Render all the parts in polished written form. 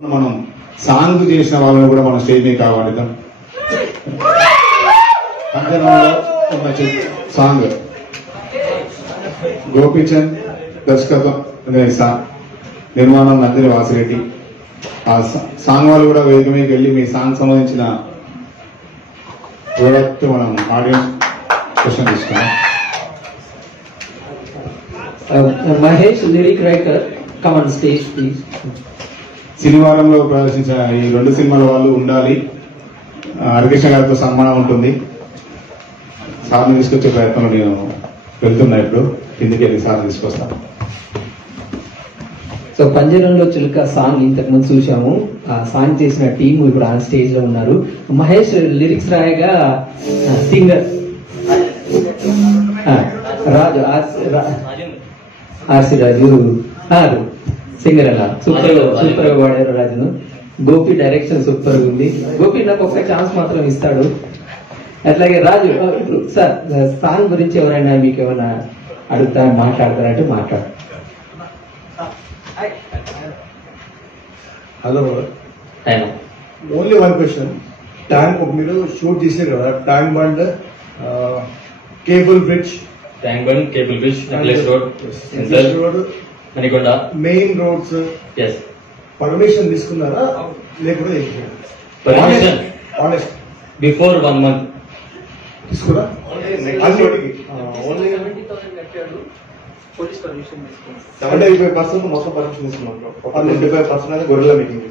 మనం సాంగ్ చేసిన వాళ్ళని కూడా మనం స్టేజ్ మీద కావాలిద్దాం. అంజనంలో ఒక సాంగ్ గోపీచంద్ దర్శకత్వం నిర్మాణం నందిని వాసిరెడ్డి. ఆ సాంగ్ వాళ్ళు కూడా వేదిక మీదకి వెళ్ళి మీ సాంగ్ సంబంధించిన ప్రోడక్ట్ మనం ఆడియన్స్ క్వశ్చన్ తీసుకున్నాం. Mahesh lyric writer, come on stage please. శనివారంలో ప్రదర్శించిన ఈ 2 సినిమాల వాళ్ళు ఉండాలి. హరికృష్ణ గారితో సన్మానం ఉంటుంది. సార్ని తీసుకొచ్చే ప్రయత్నంలో నేను వెళ్తున్నా. ఇప్పుడు కిందికి వెళ్ళి సార్ని తీసుకొస్తాను. సో పంజరంలో చిలుక సాంగ్ ఇంతకు ముందు చూసాము. ఆ సాంగ్ చేసిన టీం ఇప్పుడు ఆన్ స్టేజ్ లో ఉన్నారు. మహేష్ లిరిక్స్ రాయగా సింగర్ రాజు ఆర్సి రాజు సింగర్ అలా సూపర్ గా వాడారు రాజును. గోపి డైరెక్షన్ సూపర్ గా ఉంది. గోపి నాకు ఒక ఛాన్స్ మాత్రం ఇస్తాడు. అట్లాగే రాజు ఇప్పుడు సార్ సాంగ్ గురించి ఎవరైనా మీకు ఏమైనా అడుగుతా మాట్లాడతారంటే మాట్లాడు. Hello, only one question. Tank మీరు షూట్ చేసారు కదా, tank bund, cable bridge, necklace road, Manikonda main roads permission తీసుకున్నారా లేకపోతే ఆనెస్ట్ బిఫోర్ 1 month తీసుకురా? ఓన్లీ 75% మొత్తం పర్మిషన్ తీసుకున్నారు. 25% గొర్రెల మీటింగ్.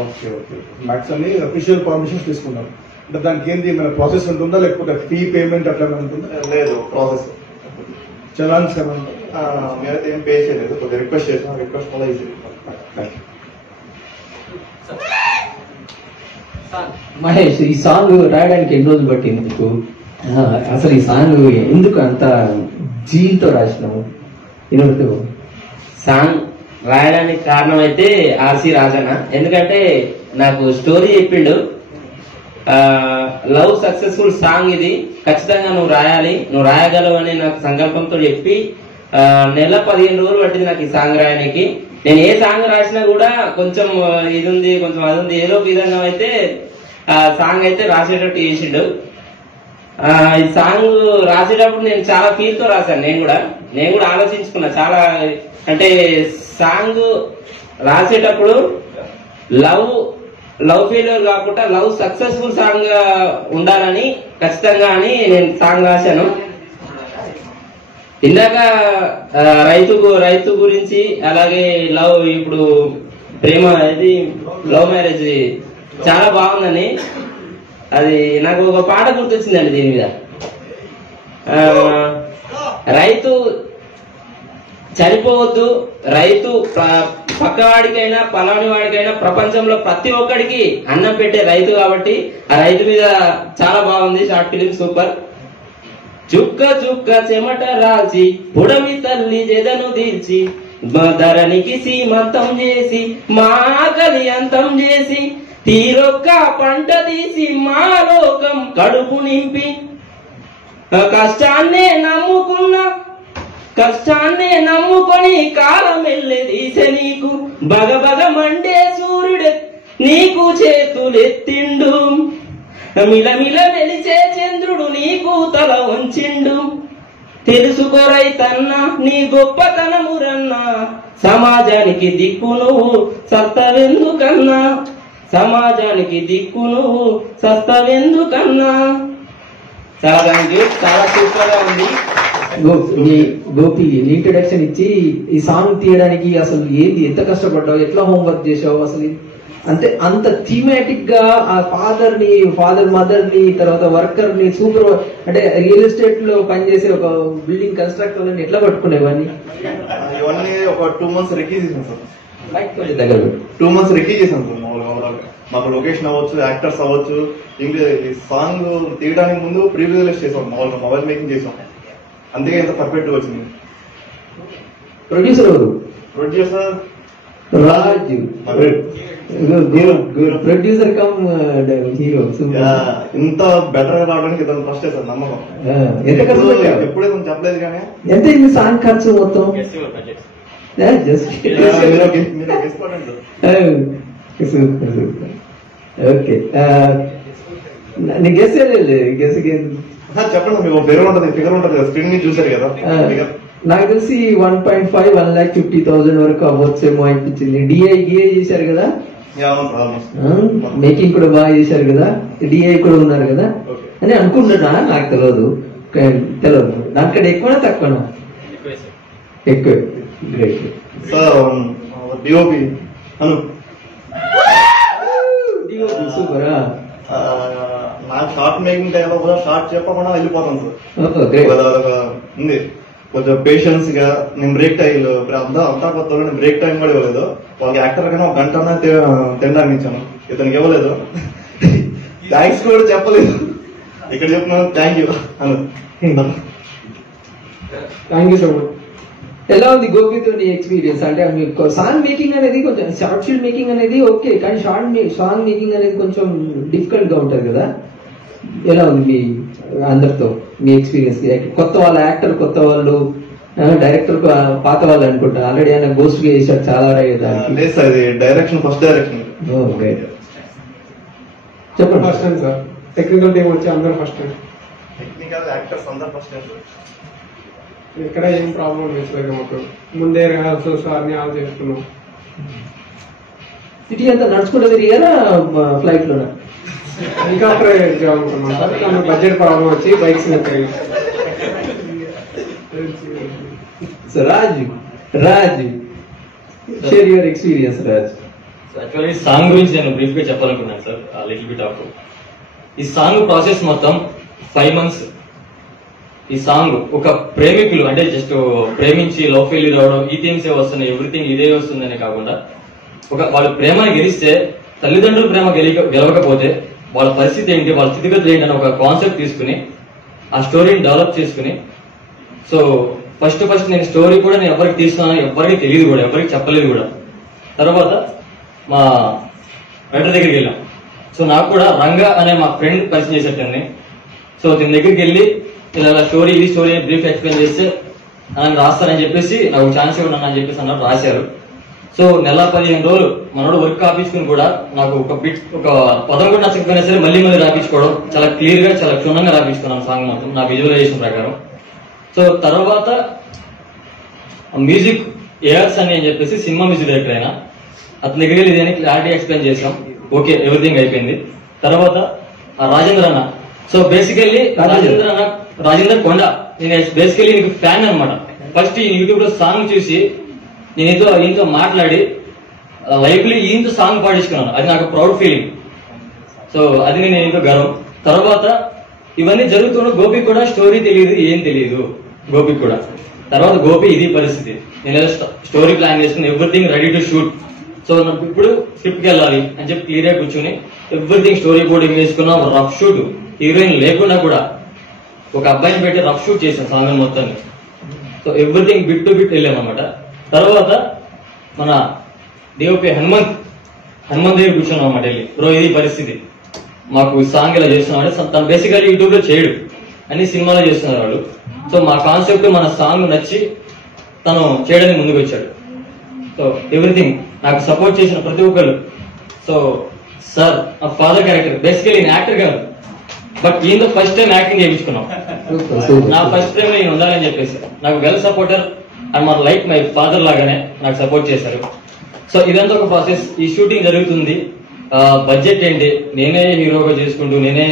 ఓకే ఓకే, మ్యాక్స్ అన్ని అఫీషియల్ పర్మిషన్స్ తీసుకున్నారు. అంటే దానికి ఏంటి మన ప్రాసెస్ ఉంటుందా లేకపోతే ఫీ పేమెంట్ అట్లా ఉంటుందా? లేదు, ప్రాసెస్ చలాన్స్ మేమైతే ఏం పే చేయలేదు. కొద్దిగా రిక్వెస్ట్ చేసాం, రిక్వెస్ట్ వల్ల ఇది. మహేష్, ఈ సాంగ్ రాయడానికి ఎన్ని రోజులు పట్టింది మీకు? అసలు ఈ సాంగ్ ఎందుకు అంత జీతో రాసినాము? సాంగ్ రాయడానికి కారణం అయితే ఆర్సి రాజన్న. ఎందుకంటే నాకు స్టోరీ చెప్పిండు, లవ్ సక్సెస్ఫుల్ సాంగ్ ఇది, ఖచ్చితంగా నువ్వు రాయాలి, నువ్వు రాయగలవు అని నాకు సంకల్పంతో చెప్పి నెల 15 రోజులు పట్టింది నాకు ఈ సాంగ్ రాయడానికి. నేను ఏ సాంగ్ రాసినా కూడా కొంచెం ఇది ఉంది, కొంచెం అది ఉంది, ఏదో విధంగా అయితే సాంగ్ అయితే రాసేటట్టు చేసిండు. ఈ సాంగ్ రాసేటప్పుడు నేను చాలా ఫీల్ తో రాశాను. నేను కూడా ఆలోచించుకున్నా చాలా. అంటే సాంగ్ రాసేటప్పుడు లవ్ ఫెయిల్యూర్ కాకుండా లవ్ సక్సెస్ఫుల్ సాంగ్ గా ఉండాలని ఖచ్చితంగా అని నేను సాంగ్ రాశాను. ఇందాక రైతు గురించి, అలాగే లవ్, ఇప్పుడు ప్రేమ, ఇది లవ్ మ్యారేజ్ చాలా బాగుందని అది నాకు ఒక పాట గుర్తొచ్చిందండి దీని మీద. రైతు చనిపోవద్దు, రైతు పక్కవాడికైనా పలాని వాడికైనా ప్రపంచంలో ప్రతి ఒక్కడికి అన్నం పెట్టే రైతు కాబట్టి ఆ రైతు మీద చాలా బాగుంది. Short film super. చుక్క చుక్క చెమట రాల్చి పుడమి తల్లి జెదను తీర్చి ధరణికి సీమంతం చేసి మా ఆకలి అంతం చేసి తీరొక్క పంట తీసి మా లోకం కడుపు నింపి కష్టాన్నే నమ్ముకొని కాలం వెళ్ళదీసే నీకు బగబగ మండే సూర్యుడే నీకు చేతులెత్తిండు, మిలమిల మెలిసే చంద్రుడు నీకు తల వంచిండు. తెలుసుకో రైతన్నా నీ గొప్పతనమురన్నా, సమాజానికి దిక్కు నువ్వు సత్తవెందుకన్నా, సమాజానికి దిక్కు నువ్వు సత్తవెందుకన్నా. చాలా థ్యాంక్ యూ, చాలా సూపర్ గా ఉంది. గోపి ఇంట్రడక్షన్ ఇచ్చి ఈ సాంగ్ తీయడానికి అసలు ఏంది, ఎంత కష్టపడ్డావు, ఎట్లా హోంవర్క్ చేసావు, అసలు అంటే అంత థీమాటిక్ గా ఆ ఫాదర్ మదర్ ని తర్వాత వర్కర్ ని సూపర్ అంటే రియల్ ఎస్టేట్ లో పనిచేసే ఒక బిల్డింగ్ కన్స్ట్రక్టర్ అని ఎట్లా పట్టుకునేవన్నీ ఇవన్నీ ఒక 2 months రెక్కీ చేసాం సార్. దగ్గర 2 months రెక్కీ చేసాం సార్. మామూలుగా మాకు లొకేషన్ అవ్వచ్చు, యాక్టర్స్ అవ్వచ్చు. ఇంకా ఈ సాంగ్ తీయడానికి ముందు ప్రీ రిలీజ్ చేసాం, మామూలుగా మొబైల్ మేకింగ్ చేసాం. అందుకే ఇంత పర్ఫెక్ట్ గా వచ్చింది. ప్రొడ్యూసర్ ఎవరు? Producer Raju. Producer come hero. ఇంత బెటర్ గా రావడానికి ఇతను ఫస్ట్ సార్ నమ్మకం. ఎంత ఖర్చు పెట్టావు? ఎప్పుడే చెప్పలేదు కానీ ఎంత అయింది సాంగ్ ఖర్చు మొత్తం? ఓకే నీ గెస్ గెస్ చెప్పండి. మీకు ఫిగర్ ఉంటుంది, ఫిగర్ ఉంటుంది కదా, స్క్రీన్ మీద చూసారు కదా. నాకు తెలిసి 1,50,000 వరకు అవ్వచ్చేమో అనిపించింది. డిఐ చేశారు కదా, మేకింగ్ కూడా బాగా చేశారు కదా, డిఐ కూడా ఉన్నారు కదా అని అనుకుంటున్నా. నాకు తెలియదు దానికంటే ఎక్కువనా తక్కువనా? ఎక్కువ. గ్రేట్. డిఓపి సూపరా. నాకు షార్ట్ మేకింగ్ టైంలో కూడా షార్ట్ చెప్పకుండా వెళ్ళిపోతాను సార్. ఉంది కొంచెం పేషెన్స్ గా. నేను బ్రేక్ టైం అంతా కొత్త నేను బ్రేక్ టైం కూడా ఇవ్వలేదు. వాళ్ళకి యాక్టర్ కన్నా 1 గంట తినడానికి ఇచ్చాను, ఇతనికి ఇవ్వలేదు. థ్యాంక్స్ కూడా చెప్పలేదు. ఇక్కడ చెప్తున్నాను thank you. Thank you so much. ఎలా ఉంది గోపితో నీ ఎక్స్పీరియన్స్? అంటే మీకు సాంగ్ మేకింగ్ అనేది కొంచెం షార్ట్ ఫిల్మ్ మేకింగ్ అనేది ఓకే, కానీ సాంగ్ మేకింగ్ అనేది కొంచెం డిఫికల్ట్ గా ఉంటది కదా. ఎలా ఉంది మీ అందరితో మీ ఎక్స్పీరియన్స్? కొత్త వాళ్ళ యాక్టర్, కొత్త వాళ్ళు డైరెక్టర్, పాత వాళ్ళు అనుకుంటా. ఆల్రెడీ ఆయన గోస్ట్ గా చేశారు చాలా. Direction first direction. చెప్పండి. First time sir. Technical team వచ్చి అందరూ ఫస్ట్ టైం. టెక్నికల్ యాక్టర్స్ అందరూ ఫస్ట్ టైం. ఇక్కడ ఏం ప్రాబ్లం లేదు మాకు. ముందే రిహార్సల్స్ అన్ని ఆల్ చేసుకున్నాం. సిటీ అంతా నడుచుకుంటూ తిరిగారా ఫ్లైట్ లోనా? ఇంకా అనుకున్నాం సార్, కానీ బడ్జెట్ ప్రాబ్లం వచ్చి bikes Raju share your experience. Raj, actually song గురించి నేను బ్రీఫ్ గా చెప్పాలనుకున్నాను సార్. లిటిల్ బిట్ ఆఫ్ ఈ సాంగ్ ప్రాసెస్ మొత్తం 5 months. ఈ సాంగ్ ఒక ప్రేమికులు అంటే జస్ట్ ప్రేమించి లవ్ ఫెయిల్యూర్ అవడం ఈ థీమ్స్ ఏ వస్తున్నాయి, ఎవ్రీథింగ్ ఇదే వస్తుందనే కాకుండా ఒక వాళ్ళ ప్రేమని గెలిస్తే తల్లిదండ్రుల ప్రేమ గెలవకపోతే వాళ్ళ పరిస్థితి ఏంటి, వాళ్ళ స్థితిగతులు ఏంటి అని ఒక కాన్సెప్ట్ తీసుకుని ఆ స్టోరీని డెవలప్ చేసుకుని. సో ఫస్ట్ నేను స్టోరీ కూడా నేను ఎవరికి తీసుకున్నాను ఎవరికి తెలియదు కూడా, ఎవరికి చెప్పలేదు కూడా. తర్వాత మా రైటర్ దగ్గరికి వెళ్ళాం. సో నాకు కూడా రంగా అనే మా ఫ్రెండ్ పరిచయం చేసేటండి. సో దీని దగ్గరికి వెళ్ళి ఇలా స్టోరీ ఈ స్టోరీ బ్రీఫ్ ఎక్స్ప్లెయిన్ చేస్తే ఆయన రాస్తారని చెప్పేసి నాకు ఛాన్స్ ఇవ్వను అని చెప్పేసి అన్నారు. రాశారు. సో 15 రోజులు మనోడు వర్క్ ఆపించుకుని కూడా నాకు ఒక పదం కూడా నచ్చకపోయినా సరే మళ్ళీ రాపించుకోవడం, చాలా క్లియర్ గా చాలా క్షుణ్ణంగా రాపించుకున్నాను సాంగ్ మొత్తం నా విజువలైజేషన్ ప్రకారం. సో తర్వాత మ్యూజిక్ ఏఆర్స్ అని చెప్పేసి సినిమా మ్యూజిక్ డైరెక్టర్ అయినా అతని దగ్గర వెళ్ళి ఇదని క్లారిటీ ఎక్స్ప్లెయిన్ చేసాం. ఓకే, ఎవ్రీథింగ్ అయిపోయింది. తర్వాత రాజేంద్ర అన్న. సో బేసికల్లీ రాజేంద్ర కొండ నేను బేసికల్లీ నీకు ఫ్యాన్ అనమాట. ఫస్ట్ యూట్యూబ్ లో సాంగ్ చూసి నేను ఈయనతో మాట్లాడి లైవ్లీ ఈయనతో సాంగ్ పాడించుకున్నాను. అది నాకు ప్రౌడ్ ఫీలింగ్. సో అది నేను ఎంతో గర్వం. తర్వాత ఇవన్నీ జరుగుతున్న గోపికి కూడా స్టోరీ తెలియదు, ఏం తెలియదు గోపికి కూడా. తర్వాత గోపి ఇది పరిస్థితి, నేను స్టోరీ ప్లాన్ చేసుకుని everything ready to shoot. So నాకు ఇప్పుడు స్క్రిప్ట్ కి వెళ్ళాలి అని చెప్పి క్లియర్ గా కూర్చుని ఎవ్రీథింగ్ స్టోరీ బోర్డింగ్ వేసుకున్నాం. రఫ్ షూట్ హీరోయిన్ లేకుండా కూడా ఒక అబ్బాయిని పెట్టి రఫ్ షూట్ చేసాం సాంగ్ మొత్తాన్ని. So everything bit to bit వెళ్ళామన్నమాట. తర్వాత మన డిఓపి హనుమంత్ దగ్గర కూర్చున్నాం అన్నమాట వెళ్ళి, బ్రో ఇది పరిస్థితి, మాకు సాంగ్ ఇలా చేస్తున్నాం అంటే తను బేసికల్లీ యూట్యూబ్ లో చేయడు, అన్ని సినిమాలో చేస్తున్నారు వాళ్ళు. సో మా కాన్సెప్ట్ మన సాంగ్ నచ్చి తను చేయడానికి ముందుకు వచ్చాడు. సో ఎవ్రీథింగ్ నాకు సపోర్ట్ చేసిన ప్రతి ఒక్కరు. సో సార్ ఆ ఫాదర్ క్యారెక్టర్ బేసికలీ నేను యాక్టర్ కాదు, బట్ ఈయనతో ఫస్ట్ టైం యాక్టింగ్ చేయించుకున్నాం. నా ఫస్ట్ టైం నేను ఉండాలని చెప్పేసి నాకు వెల్ సపోర్టర్ అండ్ మన లైక్ మై ఫాదర్ లాగానే నాకు సపోర్ట్ చేశారు. సో ఇదంతా ఒక ప్రాసెస్. ఈ షూటింగ్ జరుగుతుంది, బడ్జెట్ ఏంటి, నేనే హీరోగా చేసుకుంటూ నేనే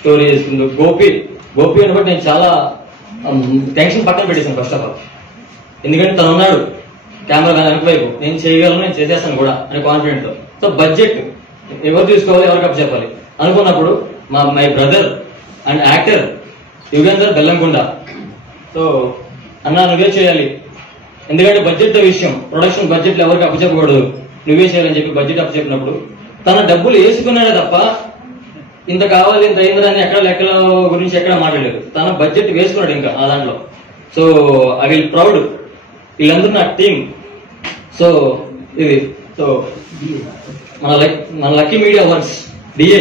స్టోరీ చేసుకుంటూ గోపి అని బట్టి నేను చాలా టెన్షన్ పక్కన పెట్టేశాను ఫస్ట్ ఆఫ్ ఆల్. ఎందుకంటే తను ఉన్నాడు కెమెరా వెనక వైపు, నేను చేయగలను, నేను చేసేస్తాను కూడా అని కాన్ఫిడెంట్ తో. సో బడ్జెట్ ఎవరు చూసుకోవాలి, ఎవరికి అప్పు చెప్పాలి అనుకున్నప్పుడు my brother and actor Yugender Bellamkonda so అన్నా నువ్వే చేయాలి, ఎందుకంటే బడ్జెట్ విషయం, ప్రొడక్షన్ బడ్జెట్ ఎవరికి అప్పచెప్పకూడదు, నువ్వే చేయాలని చెప్పి బడ్జెట్ అప్పచెప్పినప్పుడు తన డబ్బులు వేసుకున్నాడే తప్ప ఇంత కావాలి ఇంత అయిందని ఎక్కడ లెక్కల గురించి ఎక్కడ మాట్లాడలేదు. తన బడ్జెట్ వేసుకున్నాడు ఇంకా ఆ దాంట్లో. సో ఐ విల్ ప్రౌడ్, వీళ్ళందరూ నా టీం. సో ఇది సో మన లక్కీ మీడియా వర్క్స్ డిఏ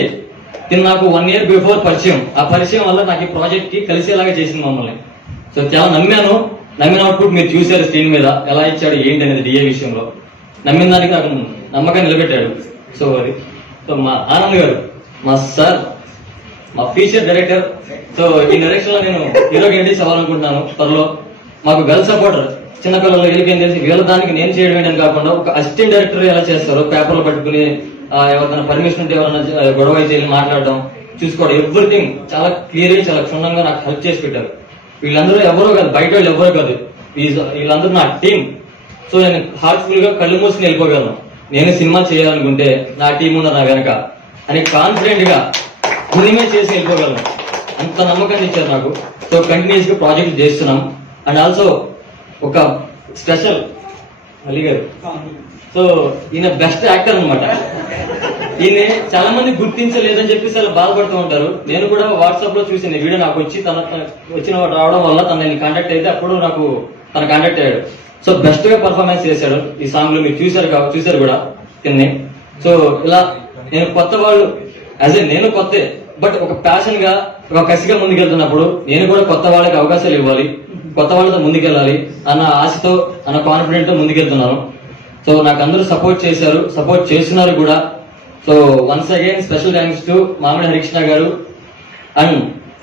తిని నాకు 1 year బిఫోర్ పరిచయం. ఆ పరిచయం వల్ల నాకు ఈ ప్రాజెక్ట్ కి కలిసేలాగా చేసింది మమ్మల్ని. సో చాలా నమ్మిన అవుట్పుట్ మీరు చూశారు స్క్రీన్ మీద ఎలా ఇచ్చాడు ఏంటి అనేది డిఏ విషయంలో. నమ్మిన దానికి నాకు నమ్మకాన్ని నిలబెట్టాడు. సో అది సో మా ఆనంద్ గారు మా సార్, మా ఫ్యూచర్ డైరెక్టర్. సో ఈ డైరెక్షన్ లో నేను హీరోకి ఎంట్రీస్ అవ్వాలనుకుంటున్నాను త్వరలో. మాకు గర్ల్ సపోర్టర్, చిన్నపిల్లలు వీళ్ళకేం తెలిసి వీళ్ళ దానికి నేను చేయడం ఏంటని కాకుండా ఒక అసిస్టెంట్ డైరెక్టర్ ఎలా చేస్తారో పేపర్లు పట్టుకుని ఎవరైనా పర్మిషన్ ఉంటే ఎవరైనా గొడవ అయితే వెళ్ళి మాట్లాడడం, చూసుకోవడం, ఎవ్రీథింగ్ చాలా క్లియర్ గా చాలా క్షుణ్ణంగా నాకు హెల్ప్ చేసి పెట్టారు. వీళ్ళందరూ ఎవరో కాదు, బయట వాళ్ళు ఎవరో కాదు, వీళ్ళందరూ నా టీం. సో నేను హార్ట్ఫుల్ గా కళ్ళు మూసుకుని వెళ్ళిపోగలను. నేను సినిమా చేయాలనుకుంటే నా టీం ఉన్న నా వెనక అని కాన్ఫిడెంట్ గా పుణ్యమే చేసి వెళ్ళిపోగలను. అంత నమ్మకాన్ని ఇచ్చారు నాకు. సో కంటిన్యూస్ గా ప్రాజెక్ట్ చేస్తున్నాం. అండ్ ఆల్సో ఒక స్పెషల్ అలీ గారు. సో ఈయన బెస్ట్ యాక్టర్ అనమాట. ఈయన చాలా మంది గుర్తించలేదని చెప్పి చాలా బాధపడుతూ ఉంటారు. నేను కూడా వాట్సాప్ లో చూసిన వీడియో నాకు వచ్చి వచ్చిన రావడం వల్ల తన నేను కాంటాక్ట్ అయితే అప్పుడు నాకు తన కాంటాక్ట్ అయ్యాడు. సో బెస్ట్ గా పర్ఫార్మెన్స్ చేశాడు ఈ సాంగ్ లో. మీరు చూశారు కూడా తిన్ని. సో ఇలా నేను కొత్త వాళ్ళు నేను కొత్త బట్ ఒక ప్యాషన్ గా ఒక కసిగా ముందుకెళ్తున్నప్పుడు నేను కూడా కొత్త వాళ్ళకి అవకాశాలు ఇవ్వాలి, కొత్త వాళ్ళతో ముందుకెళ్ళాలి అన్న ఆశతో అన్న కాన్ఫిడెంట్ తో ముందుకెళ్తున్నాను. సో నాకు అందరూ సపోర్ట్ చేశారు, సపోర్ట్ చేస్తున్నారు కూడా. So once again special thanks to మామిడి హరికృష్ణ గారు అండ్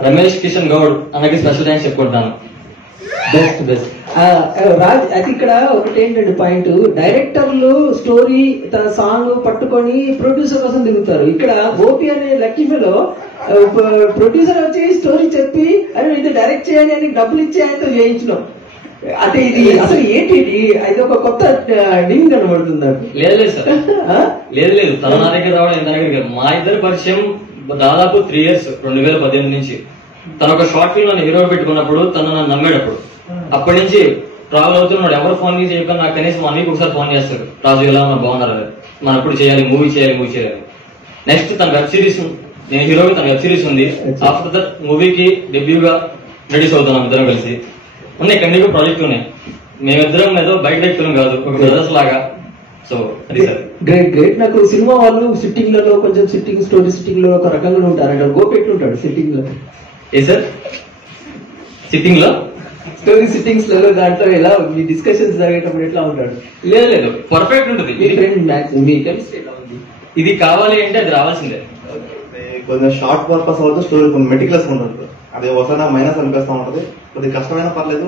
రమేష్ కిషన్ గౌడ్ అన్నకి స్పెషల్ థ్యాంక్స్ చెప్పుకుంటున్నాను. బెస్ట్ రాజ్. అది ఇక్కడ ఒకటి ఏంటంటే పాయింట్, డైరెక్టర్లు స్టోరీ తన సాంగ్ పట్టుకొని ప్రొడ్యూసర్ కోసం తిరుగుతారు. ఇక్కడ గోపి అనే లక్కీ ఫెలో ప్రొడ్యూసర్ వచ్చి స్టోరీ చెప్పి అరే ఇది డైరెక్ట్ చేయండి అని డబ్బులు ఇచ్చి ఆయనతో చేయించడం. అంటే ఇది అసలు ఏంటి, ఇది ఒక కొత్త డింగ్ కనబడుతుంది నాకు. లేదు సార్, లేదు తన నా దగ్గర రావడం తన దగ్గర. మా ఇద్దరు పరిచయం దాదాపు 3 years 2018 నుంచి. తన ఒక షార్ట్ ఫిల్మ్ నన్ను హీరో పెట్టుకున్నప్పుడు తను నన్ను నమ్మేటప్పుడు అప్పటి నుంచి ట్రావెల్ అవుతున్నాడు. ఎవరు ఫోన్ చేయకుండా నాకు కనీసం 1 week ఒకసారి ఫోన్ చేస్తారు, రాజు ఎలా మనం బాగున్నారు, మనం ఎప్పుడు చేయాలి, మూవీ చేయాలి. నెక్స్ట్ తన వెబ్ సిరీస్, నేను హీరోకి తన వెబ్ సిరీస్ ఉంది. ఆఫ్టర్ దట్ మూవీకి డెబ్యూగా రెడీస్ అవుతున్నాం ఇద్దరం కలిసి. ఉన్నాయి కంటిన్యూ ప్రాజెక్ట్ ఉన్నాయి. మేమిద్దరం ఏదో బైక్ వ్యక్తులం కాదు, ఒక బ్రదర్స్ లాగా. సో అది సార్ గ్రేట్. నాకు సినిమా వాళ్ళు సిట్టింగ్ లలో కొంచెం స్టోరీ సిట్టింగ్ లో ఒక రకంగా ఉంటారు. గోపి ఎట్లుంటాడు సిట్టింగ్ లో? ఏ సార్ సిట్టింగ్ లో స్టోరీ సిట్టింగ్స్ లలో దాంట్లో ఎలా మీ డిస్కషన్స్ జరిగేటప్పుడు ఎట్లా ఉంటాడు? లేదు పర్ఫెక్ట్ ఉంటుంది. ఇది కావాలి అంటే అది రావాల్సిందే. కొంచెం షార్ట్ పర్పస్ అవుతుంది, స్టోరీ కొంచెం మెటిక్యులస్ ఉంటుంది. అది ఒకసారి నాకు మైనస్ అనిపిస్తూ ఉంటుంది. కొద్దిగా కష్టమైన పర్లేదు,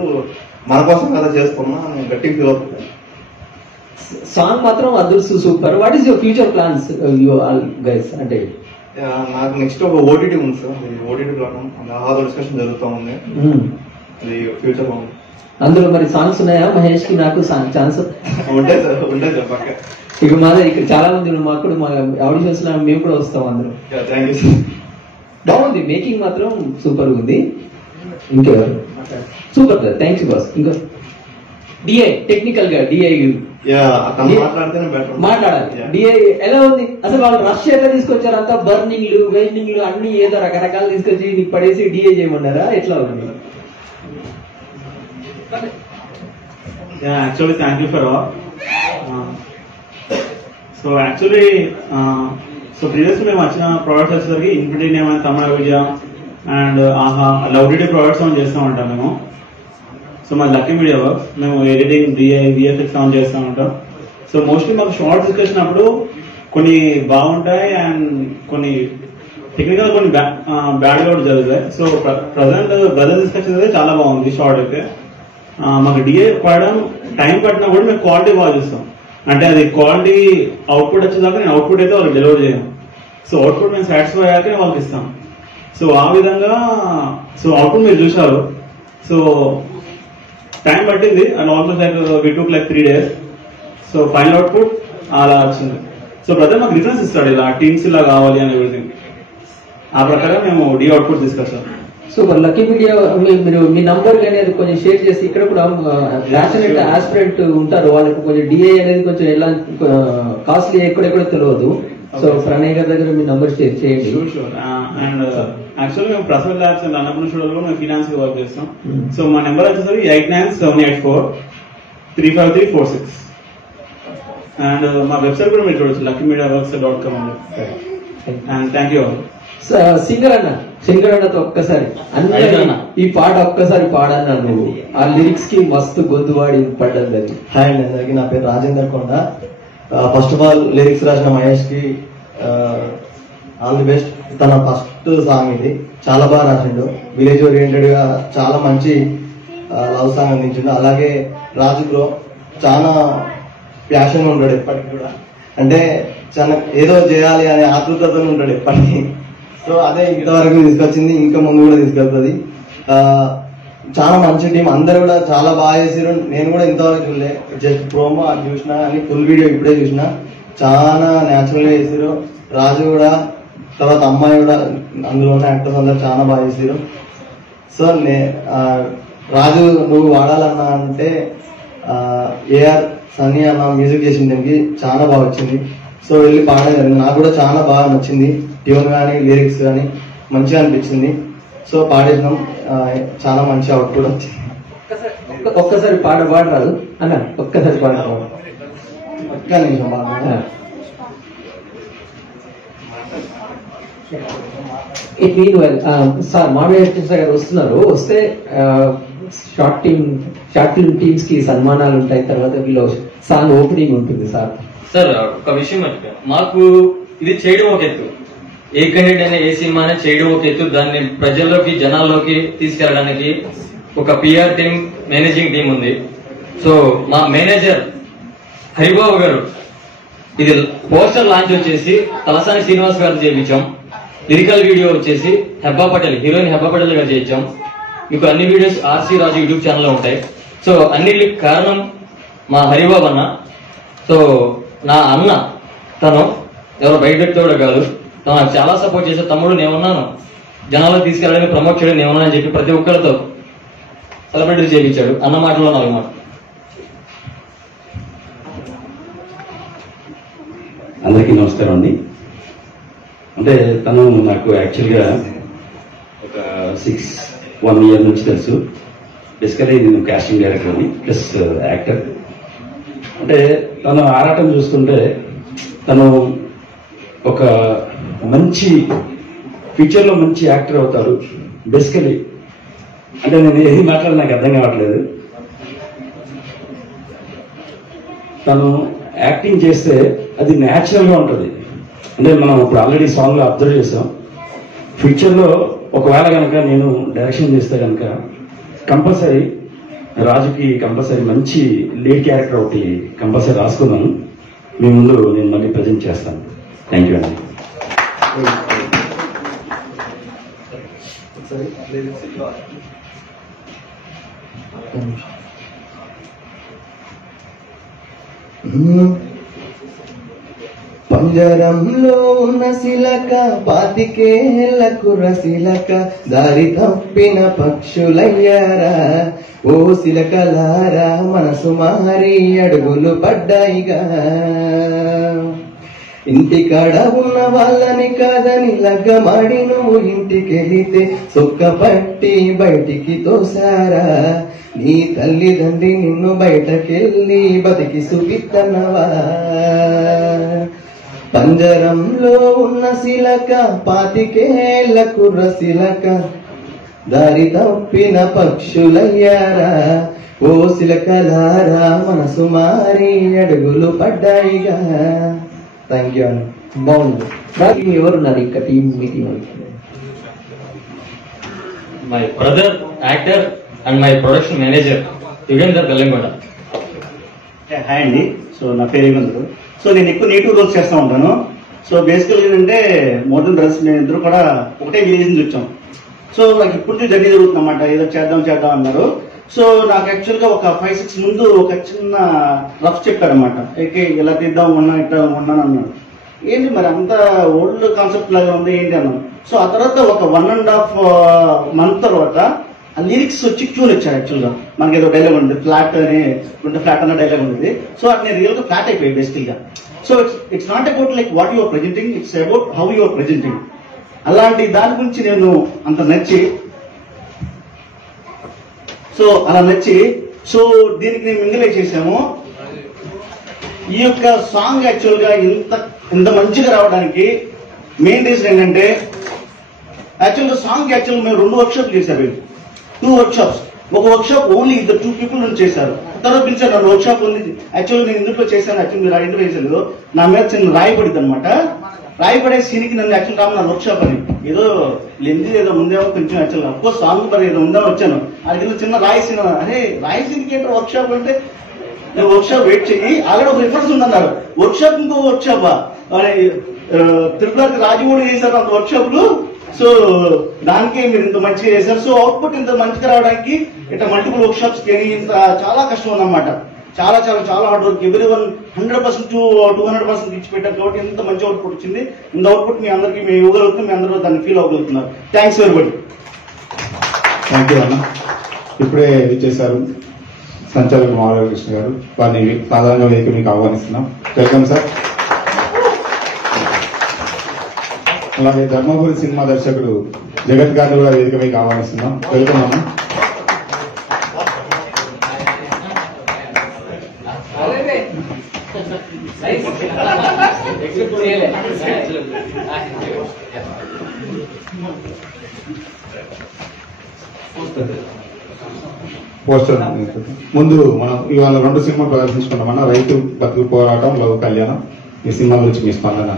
మన కోసం కదా చేస్తున్నా నేను గట్టిగా ఫీల్ అవుతుంది. సాంగ్ మాత్రం అదృష్టం super. What is your future plans guys? అంటే నాకు నెక్స్ట్ ఒక ఓటీటీ ఉంది సార్, ఓటీటీ ప్లాట్ఫామ్ ఆహార డిస్కషన్ జరుగుతూ ఉంది. అది ఫ్యూచర్ లో ఉంది. అందులో మరి సాంగ్స్ ఉన్నాయా మహేష్ కి? నాకు ఛాన్స్ ఉంటాయి సార్ పక్క. ఇక మాదే ఇక్కడ చాలా మంది మాకు కూడా మా ఆడిషన్స్ లో మేము కూడా వస్తాం అందరం. Thank you sir. బాగుంది, మేకింగ్ మాత్రం సూపర్ ఉంది. ఇంకెవరు? Super sir, thanks boss. ఇంకా డిఐ టెక్నికల్ గా డిఐ మాట్లాడాలి. డిఐ ఎలా ఉంది అసలు? వాళ్ళు రష్ ఎట్లా తీసుకొచ్చారు? అంతా బర్నింగ్లు వెల్డింగ్లు అన్ని ఏదో రకరకాలు తీసుకొచ్చి నీకు పడేసి డిఐ చేయమన్నారా? ఎట్లా ఉంది? Actually, thank you for all. So actually, previously మేము వచ్చిన ప్రొడక్ట్స్ వచ్చేసరికి infinity name and Tamil Vijaya and ఆహా లౌడిటీ ప్రొడక్ట్స్ ఆన్ చేస్తూ ఉంటాం మేము. సో మా లక్కీ మీడియా వర్క్స్ మేము ఎడిటింగ్ డిఐ విఎఫ్ఎక్స్ ఆన్ చేస్తూ ఉంటాం. సో మోస్ట్లీ మాకు షార్ట్స్ తీసుకొచ్చినప్పుడు కొన్ని బాగుంటాయి అండ్ కొన్ని టెక్నికల్ కొన్ని బ్యాడ్ గా కూడా జరుగుతాయి. సో ప్రజెంట్ బ్రదర్ తీసుకొచ్చేది చాలా బాగుంది షార్ట్ అయితే. మాకు డిఏ పడడం టైం పట్టినా కూడా మేము క్వాలిటీ బాగా చూస్తాం. అంటే అది క్వాలిటీ అవుట్పుట్ వచ్చేదాకా నేను అవుట్పుట్ అయితే వాళ్ళకి డెలివర్ చేయను. సో అవుట్పుట్ మేము సాటిస్ఫై అయ్యాక వాళ్ళకి ఇస్తాం. సో ఆ విధంగా సో అవుట్పుట్ మీరు చూశారు. సో టైం పట్టింది and almost like we took like 3 days. So final output అలా వచ్చింది. సో బ్రదర్ మాకు రిఫరెన్స్ ఇస్తాడు, ఇలా టీమ్స్ ఇలా కావాలి అని ఎవ్రీథింగ్. ఆ ప్రకారం మేము డి అవుట్పుట్ తీసుకొచ్చాం. సూపర్. లక్కీ మీడియా మీరు మీ నంబర్ కానీ అది కొంచెం షేర్ చేసి ఇక్కడ కూడా ప్యాషనెట్ ఆస్పిరెంట్ ఉంటారు, వాళ్ళకి కొంచెం డిఏ అనేది కొంచెం ఎలా కాస్ట్లీ ఎక్కడెక్కడో తెలియదు. సో ప్రణయ్ గారి దగ్గర మీ నంబర్ షేర్ చేయండి. షూర్. అండ్ యాక్చువల్లీ మేము ప్రసల్ ల్యాబ్స్ అండ్ అన్నపూర్ణ స్టూడియోలో మేము ఫినాన్స్ వర్క్ చేస్తాం. సో మా నెంబర్ వచ్చేసరికి 8978435346. అండ్ మా వెబ్సైట్ కూడా మీరు చూడొచ్చు, luckymedia.com. And thank you. Singer అన్నతో ఒక్కసారి ఈ పాట ఒక్కసారి పాడన్నా నువ్వు, ఆ లిరిక్స్ కి మస్తు గొంతువాడి పడ్డది. హాయ్ అండి అందరికి, నా పేరు రాజేందర్ కొండ. ఫస్ట్ ఆఫ్ ఆల్ లిరిక్స్ రాసిన మహేష్ కి ఆల్ ది బెస్ట్. తన ఫస్ట్ సాంగ్ ఇది, చాలా బాగా రాసిండు. విలేజ్ ఓరియంటెడ్ గా చాలా మంచి లవ్ సాంగ్ అందించిండు. అలాగే రాజు బ్రో చాలా ప్యాషన్ ఉంటాడు ఎప్పటికి కూడా, అంటే చాలా ఏదో చేయాలి అనే ఆతృతతో ఉంటాడు ఎప్పటికీ. సో అదే ఇంతవరకు తీసుకొచ్చింది, ఇంకా ముందు కూడా తీసుకెళ్తుంది. చాలా మంచి టీం, అందరు కూడా చాలా బాగా చేసారు. నేను కూడా ఇంతవరకు చూడలే, జస్ట్ ప్రోమో అది చూసిన అని ఫుల్ వీడియో ఇప్పుడే చూసిన. చాలా న్యాచురల్ గా చేసారు. రాజు కూడా, తర్వాత అమ్మాయి కూడా, అందులో ఉన్న యాక్టర్స్ అందరు చాలా బాగా చేసారు. సో రాజు నువ్వు వాడాలన్నా అంటే ఏఆర్ సన్నీ అన్న మ్యూజిక్ చేసిన దానికి చాలా బాగా వచ్చింది. సో వెళ్ళి పాడడం జరిగింది. నాకు కూడా చాలా బాగా నచ్చింది, ట్యూన్ కానీ లిరిక్స్ కానీ మంచిగా అనిపించింది. సో పాడేసినాం, చాలా మంచి అవుట్పుట్ వచ్చింది. ఒక్కసారి పాడరాదు అన్న, ఒక్కసారి పాడరాదు. ఒక్క నిమిషం బాగా. ఇట్ మీన్ వెల్ సార్ మామయ్య గారు వస్తున్నారు, వస్తే షార్ట్ ఫిల్మ్ టీమ్స్ కి సన్మానాలు ఉంటాయి, తర్వాత వీళ్ళు సాంగ్ ఓపెనింగ్ ఉంటుంది. సార్ ఒక విషయం మర్చిపోయాను, మాకు ఇది చేయడం ఒక ఎత్తు, ఏకహెడ్ అనే ఏ సినిమా అనేది చేయడం ఒక ఎత్తు, దాన్ని ప్రజల్లోకి జనాల్లోకి తీసుకెళ్ళడానికి ఒక పిఆర్ టీం, మేనేజింగ్ టీం ఉంది. సో మా మేనేజర్ హరిబాబు గారు ఇది పోస్టర్ లాంచ్ వచ్చేసి తలసాని శ్రీనివాస్ గారు చేయించాం, లిరికల్ వీడియో వచ్చేసి హెబ్బా పటేల్, హీరోయిన్ హెబ్బా పటేల్ గారు చేయించాం. మీకు అన్ని వీడియోస్ ఆర్సీ రాజు యూట్యూబ్ ఛానల్లో ఉంటాయి. సో అన్నిటికి కారణం మా హరిబాబు అన్న. సో నా అన్న, తను ఎవరో బయట వ్యక్తి కూడా కాదు, తను నాకు చాలా సపోర్ట్ చేసే. తమ్ముడు నేనున్నాను, జనాల్లో తీసుకెళ్ళడానికి ప్రమోట్ చేయడం నేనున్నా అని చెప్పి ప్రతి ఒక్కరితో సెలబ్రిటీ చేయించాడు. అన్న మాటలో 4 మాటలు. అందరికీ నమస్కారం అండి. అంటే తను నాకు యాక్చువల్గా ఒక 1 year నుంచి తెలుసు. బేసికలీ నేను కాస్టింగ్ డైరెక్టర్ అని ప్లస్ యాక్టర్. అంటే తను ఆరాటం చూస్తుంటే తను ఒక మంచి ఫ్యూచర్లో మంచి యాక్టర్ అవుతాడు బేసికలీ. అంటే నేను ఏది మాట్లాడి నాకు అర్థం కావట్లేదు. తను యాక్టింగ్ చేస్తే అది న్యాచురల్ గా ఉంటుంది. అంటే మనం ఇప్పుడు ఆల్రెడీ సాంగ్ లో అబ్జర్వ్ చేసాం. ఫ్యూచర్ లో ఒకవేళ కనుక నేను డైరెక్షన్ చేస్తే కనుక కంపల్సరీ రాజుకి కంపల్సరీ మంచి లీడ్ క్యారెక్టర్ ఒకటి కంపల్సరీ రాసుకున్నాను. మీ ముందు నేను మళ్ళీ ప్రజెంట్ చేస్తాను. థ్యాంక్ యూ అండి. పంజరంలో ఉన్న శిలక, 25 ఏళ్ల కుర్రశిలక, దారి తప్పిన పక్షులయ్యారా ఓ శిలకలారా, మనసు మారి అడుగులు పడ్డాయిగా. ఇంటికాడ ఉన్న వాళ్ళని కాదని లగ్గమాడి నువ్వు ఇంటికెళితే సొక్క పట్టి బయటికి తోసారా, నీ తల్లిదండ్రి నిన్ను బయటకెళ్ళి బతికి సుపిత్తన్నవా. పంజరంలో ఉన్న శిలక, 25 ఏళ్ల కుర్రశిలక, దారి తప్పిన పక్షులయ్యారా ఓ శిలకలారా, మనసు మారి అడుగులు పడ్డాయిగా. థ్యాంక్ యూ అండి. బాగుంది. ఎవరున్నారు ఇంకా team meeting? My brother actor and my production manager Yugender Gallamgonda. Hi అండి. సో నా పేరు యుగేందర్. సో నేను ఎక్కువ నెగిటివ్ రోల్స్ చేస్తూ ఉంటాను. సో బేసికల్ ఏంటంటే మోడర్న్ డ్రెస్ మేము ఇద్దరు కూడా ఒకటే విలేజ్ నుంచి వచ్చాం. సో నాకు ఇప్పుడు జర్నీ జరుగుతుంది అన్నమాట, ఏదో చేద్దాం అన్నారు. సో నాకు యాక్చువల్గా ఒక 5-6 ముందు ఒక చిన్న రఫ్ చెప్పారనమాట, ఓకే ఇలా తీద్దాం ఇట్లా ఉన్నాను అన్నాడు. ఏంటి మరి అంత ఓల్డ్ కాన్సెప్ట్ లాగా ఉంది ఏంటి అన్నాను. సో ఆ తర్వాత ఒక 1.5 month తర్వాత ఆ లిరిక్స్ వచ్చి ట్యూన్ వచ్చాయి. యాక్చువల్గా మనకి ఏదో డైలాగ్ ఉంది, ఫ్లాట్ అని ఫ్లాట్ అన్న డైలాగ్ ఉంది. సో అది రియల్ గా ఫ్లాట్ అయిపోయాయి బేసికల్ గా. So it's not about like what your presenting, it's about how your presenting. అలాంటి దాని గురించి నేను అంత నచ్చి, సో అలా నచ్చి సో దీనికి నేను మింగిలే చేశాము. ఈ యొక్క సాంగ్ యాక్చువల్ గా ఇంత మంచిగా రావడానికి మెయిన్ రీజన్ ఏంటంటే యాక్చువల్ గా సాంగ్ యాక్చువల్ మేము 2 వర్క్షాప్ చేశారు. 2 వర్క్షాప్స్. ఒక వర్క్షాప్ ఓన్లీ 2 people నుంచి చేశారు. తర్వాత పిలిచారు నన్ను, వర్క్షాప్ ఉంది యాక్చువల్ నేను ఇందులో చేశాను. యాక్చువల్ మీరు ఇంటర్వ్యూ చేశారు, నా మీద చిన్న రాయపడింది అనమాట. రాయపడే సీన్కి నన్ను యాక్చువల్ రాము నా వర్క్షాప్ అని ఏదో లెంది ఏదో ఉందేమో కొంచెం యాక్చువల్ అఫ్కోర్స్ సాంగ్ మరి ఏదో ఉందేమో వచ్చాను. అది కింద చిన్న రాయసీన్, అరే రాయసీన్కి ఏంటో వర్క్షాప్ అంటే నువ్వు వర్క్షాప్ వెయిట్ చెయ్యి, ఆల్రెడీ ఒక రిఫరెన్స్ ఉందన్నారు. వర్క్షాప్ ఇంకో వర్క్షాప్ తిరుపతి రాజమౌళి చేశారు అంత వర్క్షాప్లు. సో దానికి మీరు ఇంత మంచిగా చేశారు. సో అవుట్పుట్ ఇంత మంచిగా రావడానికి ఇట్లా మల్టిపుల్ వర్క్షాప్స్ కానీ ఇంత చాలా కష్టం ఉందన్నమాట. చాలా చాలా చాలా హార్డ్ వర్క్. ఎవరీవన్ 100% to 200% ఇచ్చి పెట్టారు కాబట్టి ఇంత మంచి అవుట్పుట్ వచ్చింది. ఇంత అవుట్పుట్ మీ అందరికీ మేము ఇవ్వగలుగుతున్నాం, మీ అందరూ దాన్ని ఫీల్ అవ్వగలుగుతున్నారు. Thanks everybody. థ్యాంక్ యూ అన్న. ఇప్పుడే ఇచ్చేశారు సంచాలక మాధవకృష్ణ గారు, వారిని సాధారణంగా వేదిక మీకు ఆహ్వానిస్తున్నాం. Welcome sir. అలాగే ధర్మపురి సినిమా దర్శకుడు జగత్ గారిని కూడా వేదిక మీకు ఆహ్వానిస్తున్నాం. వెల్కమ్ అన్న. పోస్టర్ ముందు మనం ఇవాళ 2 సినిమాలు ప్రదర్శించుకున్నామన్నా, రైతు బతుకు పోరాటం, లవ్ కళ్యాణం. ఈ సినిమా గురించి మీ స్పందన.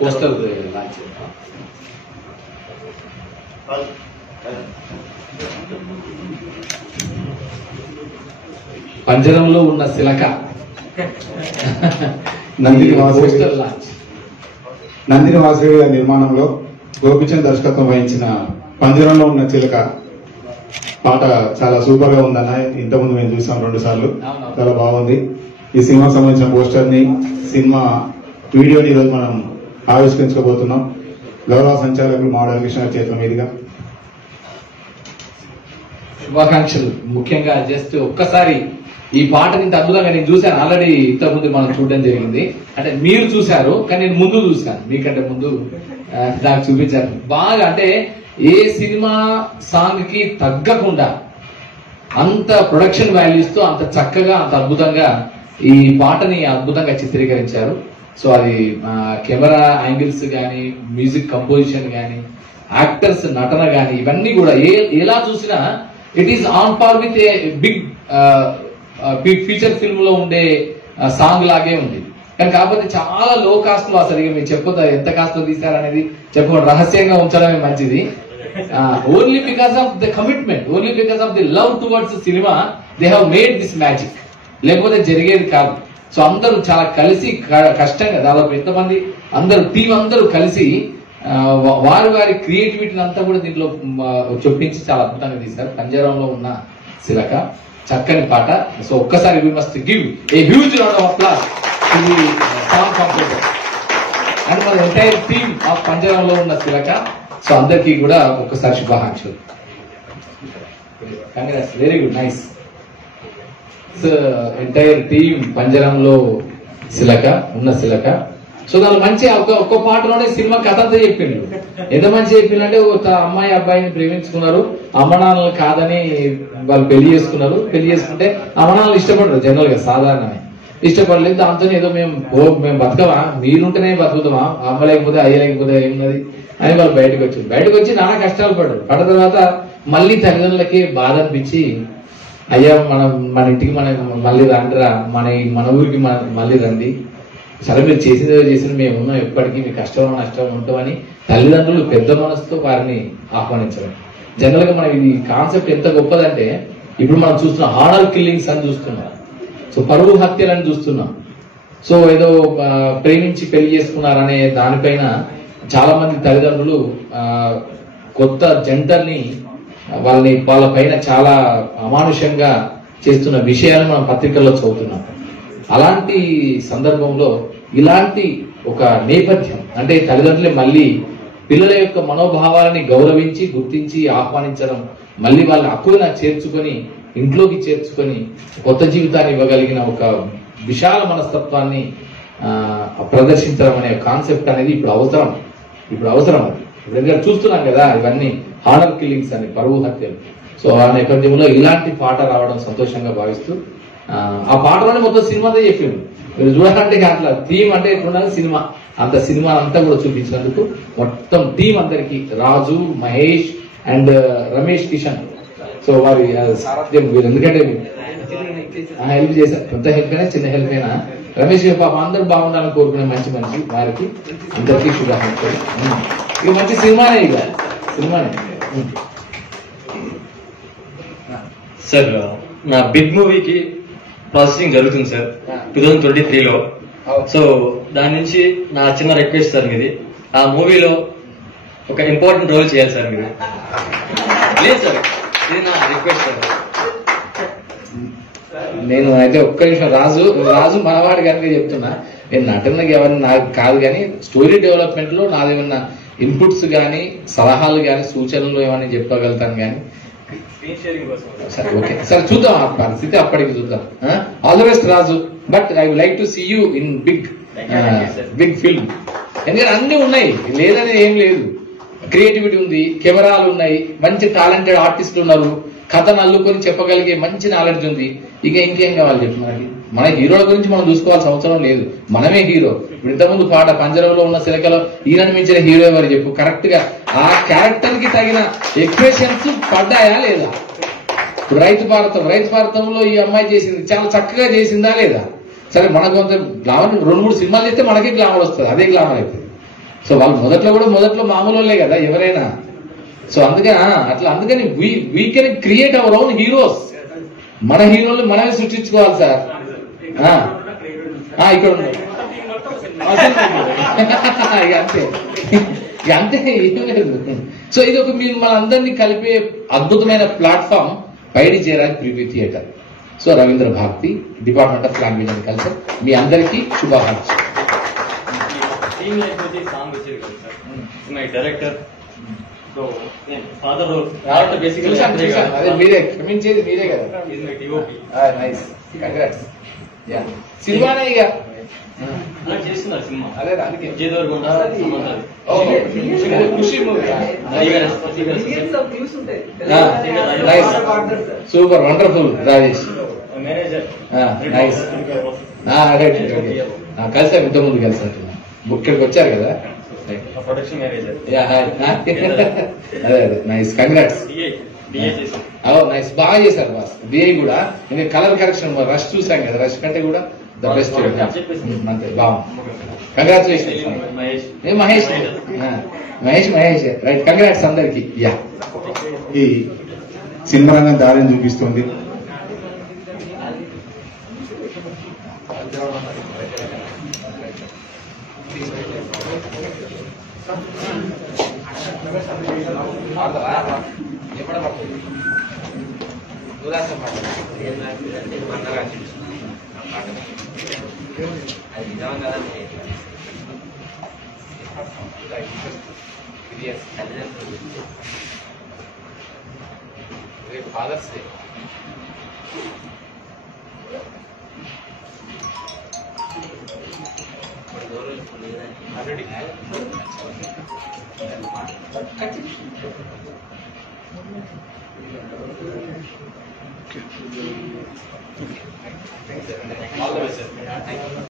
పోస్టర్ పంజరంలో ఉన్న శిలక నందిని వాసవి గారి నిర్మాణంలో గోపిచంద్ దర్శకత్వం వహించిన పంజరంలో ఉన్న చిలక పాట చాలా సూపర్ గా ఉందన్న. ఇంతకుముందు మేము చూసాం 2 సార్లు, చాలా బాగుంది. ఈ సినిమాకి సంబంధించిన పోస్టర్ ని, సినిమా వీడియోని ఈరోజు మనం ఆవిష్కరించుకోబోతున్నాం. గౌరవ సంచాలకులు మాధవ కృష్ణ గారి చేతుల మీదుగా శుభాకాంక్షలు. ముఖ్యంగా జస్ట్ ఒక్కసారి ఈ పాటని ఇంత అద్భుతంగా నేను చూశాను. ఆల్రెడీ ఇంతకుముందు మనం చూడడం జరిగింది. అంటే మీరు చూశారు, కానీ నేను ముందు చూశాను, మీకంటే ముందు నాకు చూపించారు. బాగా అంటే ఏ సినిమా సాంగ్ కి తగ్గకుండా అంత ప్రొడక్షన్ వాల్యూస్ తో అంత చక్కగా అంత అద్భుతంగా ఈ పాటని అద్భుతంగా చిత్రీకరించారు. సో అది కెమెరా యాంగిల్స్ కానీ, మ్యూజిక్ కంపోజిషన్ కానీ, యాక్టర్స్ నటన కానీ, ఇవన్నీ కూడా ఎలా చూసినా it is on par with a big feature film లో ఉండే సాంగ్ లాగే ఉంది. కానీ కాకపోతే చాలా లో కాస్ట్ లో, అసలు మీరు చెప్పొద్దు ఎంత కాస్ట్ లో తీశారనేది చెప్పకుండా రహస్యంగా ఉంచడమే మంచిది. Only because of the commitment, only because of the love towards cinema they have made this magic. లేకపోతే జరిగేది కాదు. సో అందరూ చాలా కలిసి కష్టంగా దాదాపు ఎంతమంది అందరూ టీం అందరూ కలిసి వారి వారి క్రియేటివిటీని అంతా కూడా దీంట్లో చొప్పించి చాలా అద్భుతంగా తీశారు. పంజరంలో ఉన్న శిలక చక్కని పాట. సో ఒక్కసారి we must give a huge round of applause to the song composer and మన ఎంటైర్ టీమ్ ఆఫ్ పంజరంలో ఉన్న శిలక. సో అందరికీ కూడా ఒక్కసారి శుభాకాంక్షలు. Congrats, very good, nice. Entire team పంజరంలో శిలక ఉన్న శిలక. సో దాని మంచి ఒక్క పాటలోనే సినిమా కథ అంతా చెప్పిండు. ఎంత మంచి చెప్పిండు అంటే ఒక అమ్మాయి అబ్బాయిని ప్రేమించుకున్నారు, అమ్మ నాన్నలు కాదని వాళ్ళు పెళ్లి చేసుకున్నారు. పెళ్లి చేసుకుంటే అమ్మ నాన్నలు ఇష్టపడరు జనరల్ గా, సాధారణమే ఇష్టపడలేదు. దాంతో ఏదో మేము బతకవా, మీరుంటేనే బతుకుతామా, అమ్మ లేకపోతే అయ్య లేకపోతే ఏమున్నది అని వాళ్ళు బయటకు వచ్చి నానా కష్టాలు పడ్డారు. పడ్డ తర్వాత మళ్ళీ తల్లిదండ్రులకి బాధ అనిపించి, అయ్యా మన ఇంటికి మళ్ళీ రండిరా, మన ఊరికి మళ్ళీ రండి, సరే మీరు చేసిన మేము ఉన్నాం, ఎప్పటికీ మీ కష్టం నష్టం ఉంటామని తల్లిదండ్రులు పెద్ద మనసుతో వారిని ఆహ్వానించడం. జనరల్ గా మనం ఇది కాన్సెప్ట్ ఎంత గొప్పదంటే, ఇప్పుడు మనం చూస్తున్నాం హానర్ కిల్లింగ్స్ అని చూస్తున్నాం, సో పరువు హత్యలని చూస్తున్నాం. సో ఏదో ప్రేమించి పెళ్లి చేసుకున్నారనే దానిపైన చాలా మంది తల్లిదండ్రులు కొత్త జంటల్ని వాళ్ళ పైన చాలా అమానుషంగా చేస్తున్న విషయాలు మనం పత్రికల్లో చదువుతున్నాం. అలాంటి సందర్భంలో ఇలాంటి ఒక నేపథ్యం అంటే తల్లిదండ్రులే మళ్ళీ పిల్లల యొక్క మనోభావాలని గౌరవించి గుర్తించి ఆహ్వానించడం, మళ్ళీ వాళ్ళ హక్కున చేర్చుకొని ఇంట్లోకి చేర్చుకొని కొత్త జీవితాన్ని ఇవ్వగలిగిన ఒక విశాల మనస్తత్వాన్ని ప్రదర్శించడం అనే కాన్సెప్ట్ అనేది ఇప్పుడు అవసరం. ఇప్పుడు ఎందుకంటే చూస్తున్నాం కదా ఇవన్నీ హానర్ కిల్లింగ్స్ అని, పరువు హత్యలు. సో ఆ నేపథ్యంలో ఇలాంటి పాట రావడం సంతోషంగా భావిస్తూ ఆ పాటలోనే మొత్తం సినిమాతో చెప్పింది. మీరు చూడాలంటే అట్లా థీమ్ అంటే ఎట్లుండాలి సినిమా, అంత సినిమా అంతా కూడా చూపించినందుకు మొత్తం టీం అందరికి, రాజు, మహేష్ అండ్ రమేష్ కిషన్, సో వారి సారథ్యం ఎందుకంటే హెల్ప్ చేశారు. పెద్ద హెల్ప్ అయినా చిన్న హెల్ప్ అయినా రమేష్ పాప అందరూ బాగుండాలని కోరుకునే మంచి మనిషి, వారికి అందరికీ శుభాకాంక్షలు. ఇక మంచి సినిమానే, ఇక సినిమానే. సార్ నా బిగ్ మూవీకి ప్రాసెసింగ్ జరుగుతుంది సార్ 2023లో. సో దాని నుంచి నా చిన్న రిక్వెస్ట్ సార్ మీది, ఆ మూవీలో ఒక ఇంపార్టెంట్ రోల్ చేయాలి సార్ మీరు. లేదు సార్, ఇది నా రిక్వెస్ట్ సార్. నేను అయితే ఒక్క నిమిషం, రాజు మనవాడి గారికి చెప్తున్నా, నేను నటనకి ఎవరిని నాకు కాదు కానీ స్టోరీ డెవలప్మెంట్ లో నాదేమన్నా ఇన్పుట్స్ కానీ సలహాలు కానీ సూచనలు ఏమైనా చెప్పగలుగుతాను కానీ. సరే ఓకే సరే, చూద్దాం ఆ పరిస్థితి అప్పటికి చూద్దాం. All the best Raju, but I would like to see you in big film. ఎందుకంటే అన్ని ఉన్నాయి, లేదని ఏం లేదు. క్రియేటివిటీ ఉంది, కెమెరాలు ఉన్నాయి, మంచి టాలెంటెడ్ ఆర్టిస్టులు ఉన్నారు, కథను అల్లుకొని చెప్పగలిగే మంచి నాలెడ్జ్ ఉంది. ఇక ఇంకేం కావాలి చెప్పు మనకి? మన హీరోల గురించి మనం చూసుకోవాల్సిన అవసరం లేదు, మనమే హీరో. ఇప్పుడు ఇంతకుముందు పాట పంజరంలో ఉన్న సిలకలో ఈయనను మించిన హీరో ఎవరు చెప్పు? కరెక్ట్ గా ఆ క్యారెక్టర్ కి తగిన ఎక్స్ప్రెషన్స్ పడ్డాయా లేదా? ఇప్పుడు రైతు భారతంలో ఈ అమ్మాయి చేసింది చాలా చక్కగా చేసిందా లేదా? సరే మనకు కొంత గ్లామర్ 2-3 సినిమాలు చేస్తే మనకే గ్లామర్ వస్తుంది, అదే గ్లామర్ అవుతుంది. సో వాళ్ళు మొదట్లో మామూలు కదా ఎవరైనా. సో అందుకని we can create our own heroes. మన హీరోలు మనమే సృష్టించుకోవాలి సార్. ఇక్కడ ఉన్నాయి అంతే ఏం లేదు. సో ఇది ఒక మీరు మనందరినీ కలిపే అద్భుతమైన ప్లాట్ఫామ్ పైడి చేరాలి preview theatre. So Rabindra Bharathi, department of language and culture, మీ అందరికీ శుభాకాంక్షలు. డైరెక్టర్ మీరే క్షమించేది మీరే కదా. Nice, congrats. సినిమానే ఇక చేస్తున్నారు సినిమా. అదే అందుకే Kushi movie. Nice, super, wonderful Rajesh. Nice, కలిసాం, ఇంతకుముందు కలిసినట్టున్నా. ఇక్కడికి వచ్చారు కదా. Production manager. అదే నైస్, కంగ్రాట్స్. నైస్, బాగా చేశారు బాస్. డిఐ కూడా ఇంకా కలర్ కరెక్షన్ రష్ చూసాం కదా, రష్ కంటే కూడా ద బెస్ట్ అంతే, బాగుంది. కంగ్రాచులేషన్స్. మహేష్ రైట్, కంగ్రాట్స్ అందరికి. యా, ఈ సినిమా రంగం దారిని చూపిస్తుంది. Father's day all the best.